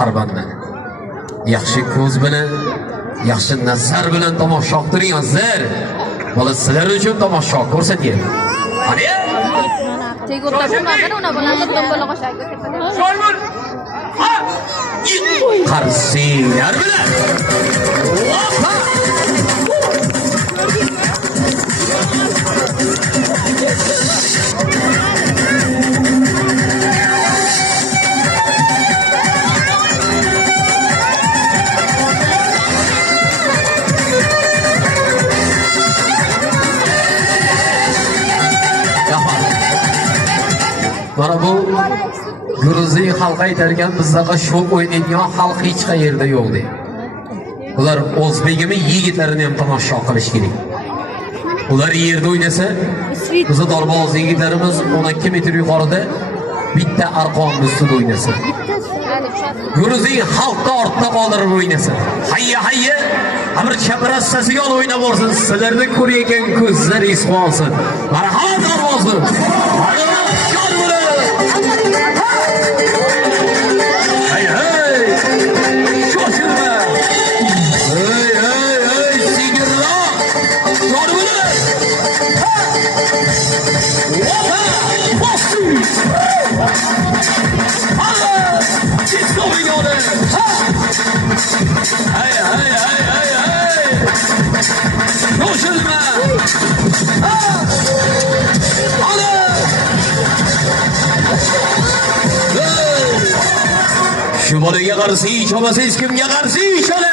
har banda. Yaxshi ko'z bilan, yaxshi nazar bilan tomosha qilingizlar. Bola sizlar uchun tomosha ko'rsatyapti. Qani? Qarsinglar bilan. Mana bu Gruziya xalqi aytarkan bizdaqa sho'p o'ynaydigan xalq hech qayerda yo'q deydi. Ular o'zbegimi yigitlarini ham tomosha qilish kerak. Ular yerda o'ynasa, bizning dorboz yigitlarimiz 12 metr yuqorida bitta arqon ustida o'ynasa. Gruziya xalqni ortda qoldirib o'ynasa. Hayya hayya, bir chabrassasiga olib o'ynab borsin, sizlarni ko'rayotgan ko'zlaringiz qolsin. Marhamat dorbozni. Şu bolaga qarshi chopasiz kimga qarshi chalasiz?